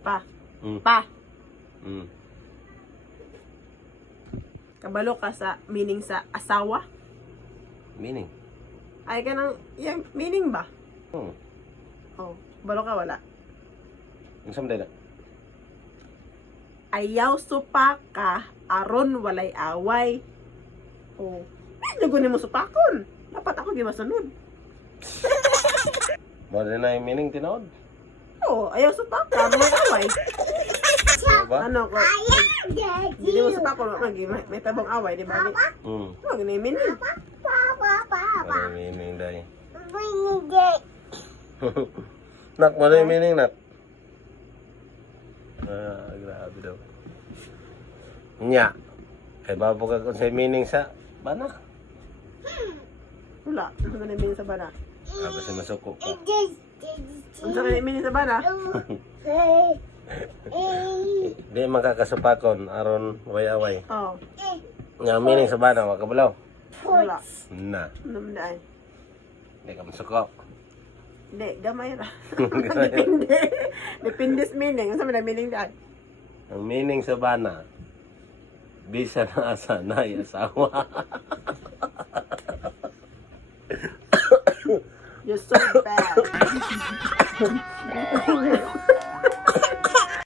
Pa. Mm. Pa. Mm. Kabalo ka sa meaning sa asawa? Meaning? Ay ka nang, yung meaning ba? Hmm. Oh, balo ka wala. Ang samday na? Ayaw supa ka, aron walay away. Oh, nagunin mo supakon. Dapat ako di masunod. Mo din na yung meaning tinood? Oh, ayaw supa ka, aron walay away. Ano ba? Ano ko? Hindi mo supakon, may tabong away, di ba? Hmm. Ano, ganun yung meaning. Ano yung meaning day? Nak, ano yung meaning, nak? Ah, grabe daw. Nya. Kay babo ka kung sa meaning sa bana. Wala, ano ganun yung meaning sa bana? Ah, kasi masuko ka. Ano sa ganun yung meaning sa bana? Di makakasupakon aron way-away. Oh, Nga meaning sa bana, makabulaw. wala. Na, Namdaan. di ka masuko. Hindi, gamay ra. Depende. Depende sa meaning. Ano sa mga meaning daan? Ang meaning sa bana, bisa na asa na asawa. You're so bad.